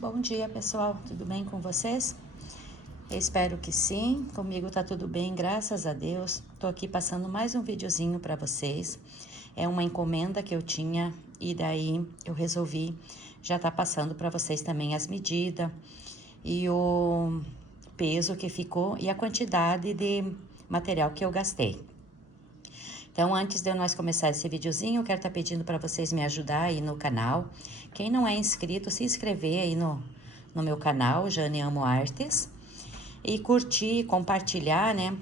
Bom dia, pessoal. Tudo bem com vocês? Eu espero que sim. Comigo tá tudo bem, graças a Deus. Tô aqui passando mais um videozinho para vocês. É uma encomenda que eu tinha e daí eu resolvi já tá passando para vocês também as medidas e o peso que ficou e a quantidade de material que eu gastei. Então, antes de nós começar esse videozinho, eu quero estar pedindo para vocês me ajudar aí no canal. Quem não é inscrito, se inscrever aí no meu canal, Jane Amo Artes. E curtir, compartilhar, né?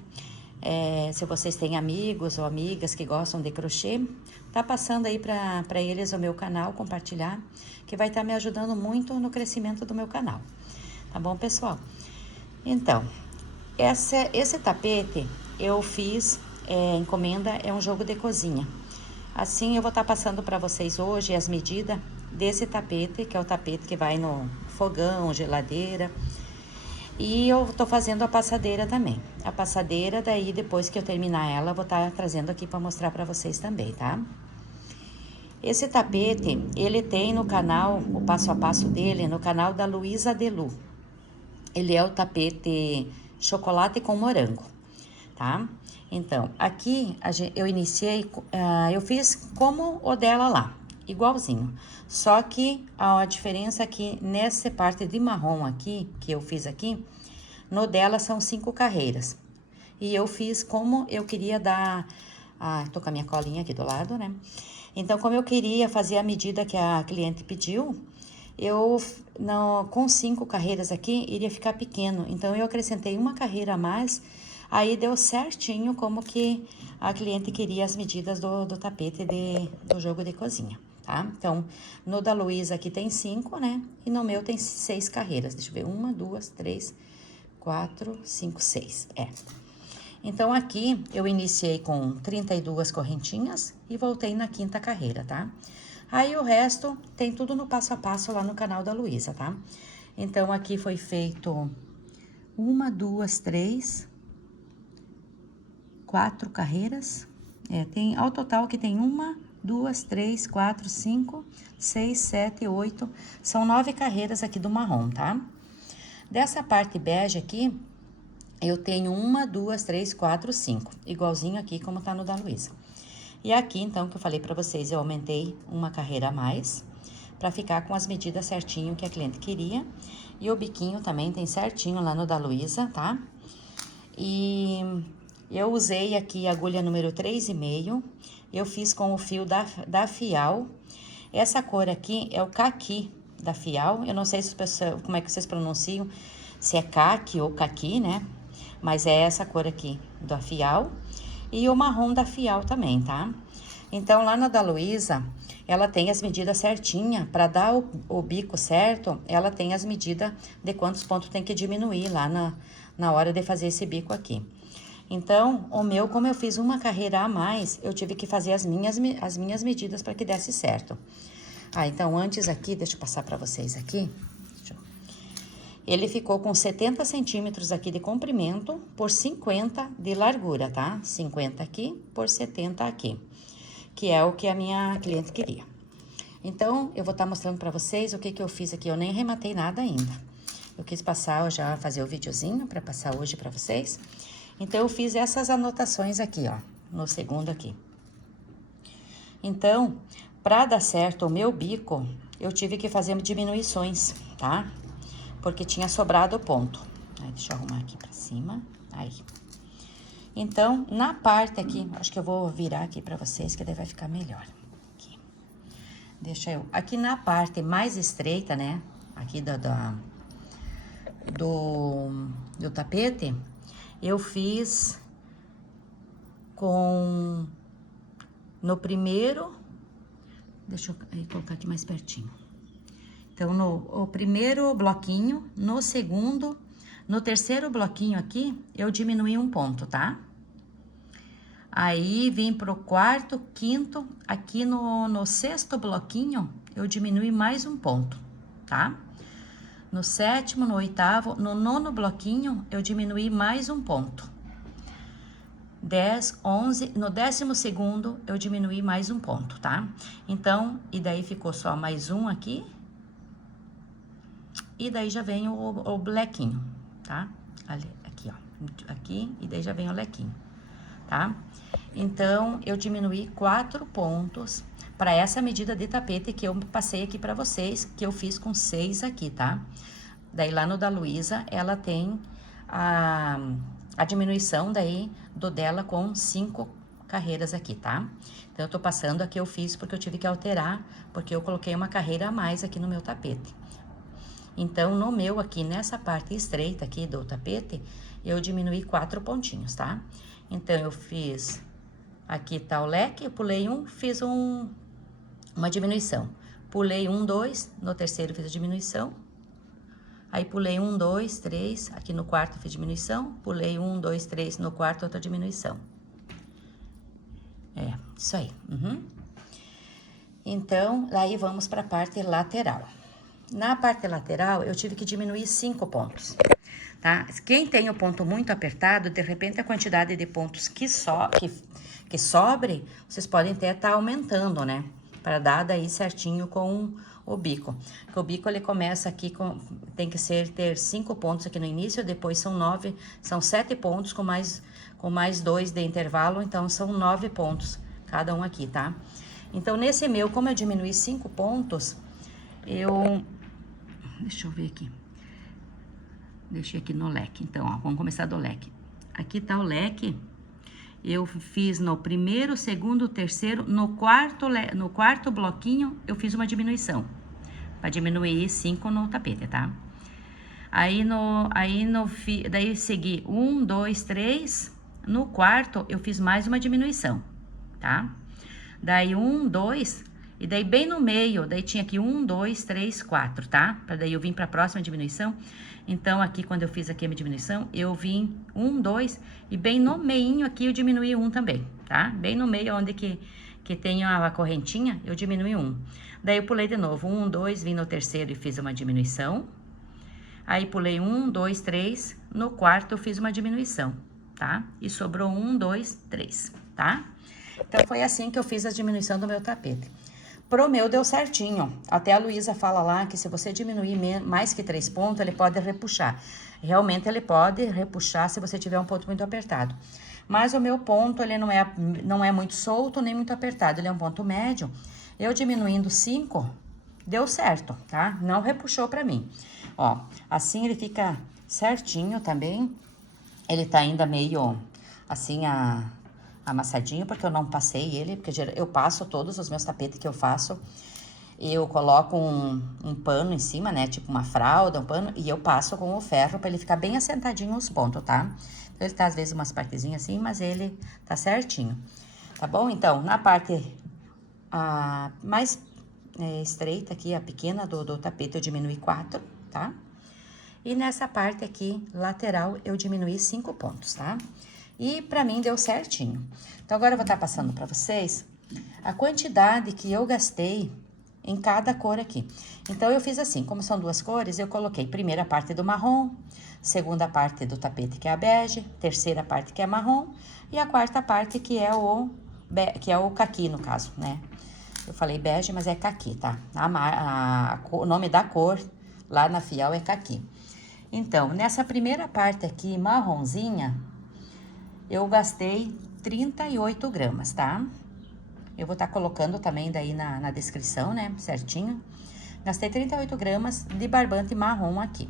Se vocês têm amigos ou amigas que gostam de crochê, tá passando aí para eles o meu canal, compartilhar, que vai estar me ajudando muito no crescimento do meu canal. Tá bom, pessoal? Então, esse tapete eu fiz, encomenda, é um jogo de cozinha. Assim eu vou estar passando para vocês hoje as medidas desse tapete, que é o tapete que vai no fogão, geladeira. E eu tô fazendo a passadeira também. A passadeira, daí depois que eu terminar ela, eu vou estar trazendo aqui para mostrar para vocês também, tá? Esse tapete, ele tem no canal, o passo a passo dele, no canal da Luísa Delu. Ele é o tapete chocolate com morango, tá? Então, aqui eu iniciei, eu fiz como o dela lá, igualzinho. Só que a diferença é que nessa parte de marrom aqui, que eu fiz aqui, no dela são 5 carreiras. E eu fiz como eu queria dar... tô com a minha colinha aqui do lado, né? Então, como eu queria fazer a medida que a cliente pediu, com 5 carreiras aqui, iria ficar pequeno. Então, eu acrescentei uma carreira a mais, aí deu certinho como que a cliente queria as medidas do tapete do jogo de cozinha, tá? Então, no da Luísa aqui tem 5, né? E no meu tem 6 carreiras. Deixa eu ver, 1, 2, 3, 4, 5, 6. Então, aqui eu iniciei com 32 correntinhas e voltei na 5ª carreira, tá? Aí o resto tem tudo no passo a passo lá no canal da Luísa, tá? Então, aqui foi feito 1, 2, 3, 4 carreiras. Tem ao total que tem 1, 2, 3, 4, 5, 6, 7, 8. São 9 carreiras aqui do marrom, tá? Dessa parte bege aqui, eu tenho 1, 2, 3, 4, 5. Igualzinho aqui como tá no da Luísa. E aqui, então, que eu falei pra vocês, eu aumentei uma carreira a mais, pra ficar com as medidas certinho que a cliente queria. E o biquinho também tem certinho lá no da Luísa, tá? E eu usei aqui a agulha número 3,5. Eu fiz com o fio da Fial. Essa cor aqui é o caqui da Fial. Eu não sei se como é que vocês pronunciam, se é caqui ou caqui, né? Mas é essa cor aqui da Fial. E o marrom da Fial também, tá? Então, lá na da Luísa, ela tem as medidas certinha. Para dar o bico certo, ela tem as medidas de quantos pontos tem que diminuir lá na hora de fazer esse bico aqui. Então, o meu, como eu fiz uma carreira a mais, eu tive que fazer as minhas medidas para que desse certo. Então, antes aqui, deixa eu passar para vocês aqui. Ele ficou com 70 centímetros aqui de comprimento por 50 de largura, tá? 50 aqui por 70 aqui, que é o que a minha cliente queria. Então, eu vou estar mostrando para vocês o que eu fiz aqui. Eu nem rematei nada ainda. Eu quis passar, já fazer o videozinho para passar hoje para vocês. Então, eu fiz essas anotações aqui, ó, no segundo aqui. Então, para dar certo o meu bico, eu tive que fazer diminuições, tá? Porque tinha sobrado ponto. Deixa eu arrumar aqui pra cima. Aí. Então, na parte aqui, acho que eu vou virar aqui pra vocês, que daí vai ficar melhor. Aqui. Deixa eu... Aqui na parte mais estreita, né? Aqui do tapete, eu fiz com... No primeiro... Deixa eu colocar aqui mais pertinho. Então, no primeiro bloquinho, no segundo, no terceiro bloquinho aqui, eu diminuí um ponto, tá? Aí, vim pro quarto, quinto, aqui no sexto bloquinho, eu diminui mais um ponto, tá? No sétimo, no oitavo, no nono bloquinho, eu diminuí mais um ponto. 10, 11, no 12º, eu diminuí mais um ponto, tá? Então, e daí ficou só mais um aqui. e daí já vem o lequinho, tá? Ali, aqui, ó, aqui, e daí já vem o lequinho, tá? Então, eu diminuí 4 pontos para essa medida de tapete que eu passei aqui para vocês, que eu fiz com 6 aqui, tá? Daí, lá no da Luísa, ela tem a diminuição daí do dela com 5 carreiras aqui, tá? Então, eu tô passando aqui, eu fiz porque eu tive que alterar, porque eu coloquei uma carreira a mais aqui no meu tapete. Então, no meu aqui, nessa parte estreita aqui do tapete, eu diminuí 4 pontinhos, tá? Então, eu fiz... Aqui tá o leque, eu pulei um, fiz uma diminuição. Pulei 1, 2, no terceiro fiz a diminuição. Aí, pulei 1, 2, 3, aqui no quarto fiz diminuição. Pulei 1, 2, 3, no quarto outra diminuição. É, isso aí. Então, aí vamos para a parte lateral. Na parte lateral, eu tive que diminuir 5 pontos, tá? Quem tem o ponto muito apertado, de repente a quantidade de pontos que sobre, vocês podem até estar aumentando, né? Para dar daí certinho com o bico. Porque o bico, ele começa aqui tem que ter 5 pontos aqui no início, depois são 7 pontos com mais 2 de intervalo, então são 9 pontos cada um aqui, tá? Então, nesse meu, como eu diminuí 5 pontos, deixa eu ver aqui. Deixei aqui no leque. Então, ó, vamos começar do leque. Aqui tá o leque. Eu fiz no primeiro, segundo, terceiro, no quarto bloquinho, eu fiz uma diminuição. Pra diminuir 5 no tapete, tá? Daí segui 1, 2, 3. No quarto, eu fiz mais uma diminuição, tá? Daí 1, 2... E daí, bem no meio, daí tinha aqui 1, 2, 3, 4, tá? Pra daí eu vim pra próxima diminuição. Então, aqui, quando eu fiz aqui a minha diminuição, eu vim 1, 2, e bem no meinho aqui eu diminui 1 também, tá? Bem no meio, onde que tem a correntinha, eu diminui 1. Daí, eu pulei de novo, 1, 2, vim no terceiro e fiz uma diminuição. Aí, pulei 1, 2, 3, no quarto eu fiz uma diminuição, tá? E sobrou 1, 2, 3, tá? Então, foi assim que eu fiz a diminuição do meu tapete. Pro meu deu certinho. Até a Luísa fala lá que se você diminuir mais que 3 pontos, ele pode repuxar. Realmente ele pode repuxar se você tiver um ponto muito apertado. Mas o meu ponto, ele não é muito solto nem muito apertado, ele é um ponto médio. Eu diminuindo 5, deu certo, tá? Não repuxou pra mim. Ó, assim ele fica certinho também. Ele tá ainda meio assim, amassadinho, porque eu não passei ele, porque eu passo todos os meus tapetes que eu faço, eu coloco um pano em cima, né, tipo uma fralda, um pano, e eu passo com o ferro para ele ficar bem assentadinho os pontos, tá? Então, ele tá às vezes umas partezinhas assim, mas ele tá certinho, tá bom? Então, na parte mais estreita aqui, a pequena do tapete, eu diminui 4, tá? E nessa parte aqui, lateral, eu diminui 5 pontos, tá? E pra mim deu certinho. Então, agora eu vou estar passando pra vocês a quantidade que eu gastei em cada cor aqui. Então, eu fiz assim, como são 2 cores, eu coloquei primeira parte do marrom, segunda parte do tapete, que é a bege, terceira parte, que é marrom, e a quarta parte, que é o caqui, no caso, né? Eu falei bege, mas é caqui, tá? O nome da cor lá na Fiel é caqui. Então, nessa primeira parte aqui, marronzinha, eu gastei 38 gramas, tá? Eu vou estar colocando também daí na descrição, né? Certinho. Gastei 38 gramas de barbante marrom aqui.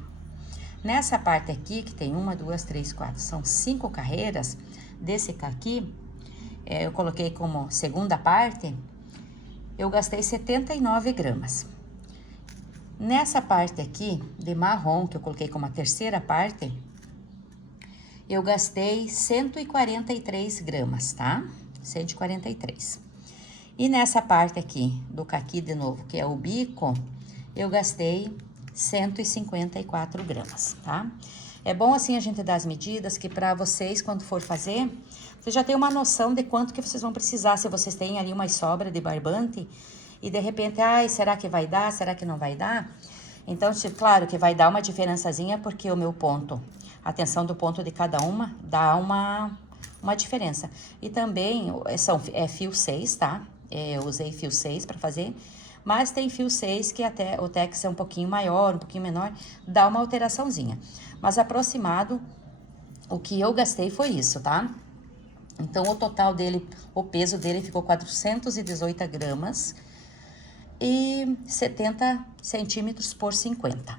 Nessa parte aqui, que tem 1, 2, 3, 4, são 5 carreiras desse caqui, eu coloquei como segunda parte, eu gastei 79 gramas. Nessa parte aqui de marrom, que eu coloquei como a terceira parte, eu gastei 143 gramas, tá? 143. E nessa parte aqui do caqui de novo, que é o bico, eu gastei 154 gramas, tá? É bom assim a gente dar as medidas, que para vocês, quando for fazer, você já tem uma noção de quanto que vocês vão precisar, se vocês têm ali uma sobra de barbante, e de repente, ai, será que vai dar? Será que não vai dar? Então, claro que vai dar uma diferençazinha, porque o meu ponto, a tensão do ponto de cada uma, dá uma diferença. E também, é fio 6, tá? Eu usei fio 6 para fazer, Mas tem fio 6 que até o tex é um pouquinho maior, um pouquinho menor, dá uma alteraçãozinha. Mas aproximado, o que eu gastei foi isso, tá? Então, o total dele, o peso dele ficou 418 gramas e 70 centímetros por 50.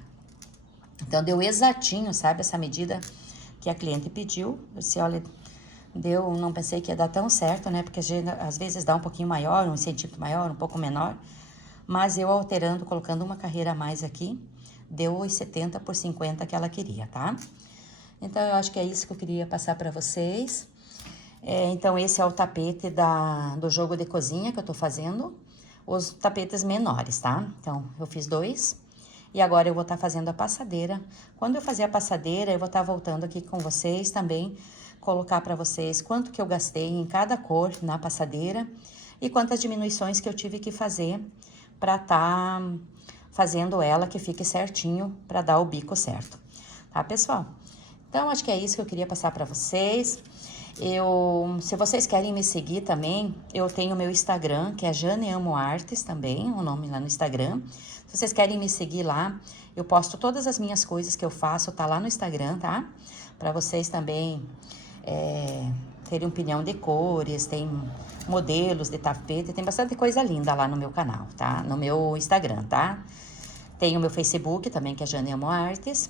Então, deu exatinho, sabe, essa medida que a cliente pediu. Eu disse, olha, deu, não pensei que ia dar tão certo, né? Porque às vezes dá um pouquinho maior, um centímetro maior, um pouco menor. Mas eu alterando, colocando uma carreira a mais aqui, deu os 70 por 50 que ela queria, tá? Então, eu acho que é isso que eu queria passar para vocês. Então, esse é o tapete do jogo de cozinha que eu tô fazendo. Os tapetes menores, tá? Então, eu fiz 2. E agora eu vou estar fazendo a passadeira. Quando eu fazer a passadeira, eu vou estar voltando aqui com vocês também, colocar para vocês quanto que eu gastei em cada cor na passadeira e quantas diminuições que eu tive que fazer para estar fazendo ela que fique certinho para dar o bico certo. Tá, pessoal? Então, acho que é isso que eu queria passar para vocês. Se vocês querem me seguir também, eu tenho meu Instagram, que é Jane Amo Artes também, o nome lá no Instagram. Se vocês querem me seguir lá, eu posto todas as minhas coisas que eu faço, tá lá no Instagram, tá? Para vocês também terem opinião de cores, tem modelos de tapete, tem bastante coisa linda lá no meu canal, tá? No meu Instagram, tá? Tem o meu Facebook também, que é Jane Amo Artes.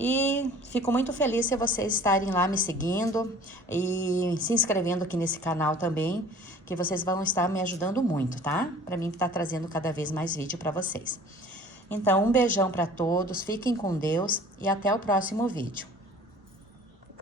E fico muito feliz se vocês estarem lá me seguindo e se inscrevendo aqui nesse canal também, que vocês vão estar me ajudando muito, tá? Para mim estar trazendo cada vez mais vídeo para vocês. Então, um beijão para todos, fiquem com Deus e até o próximo vídeo.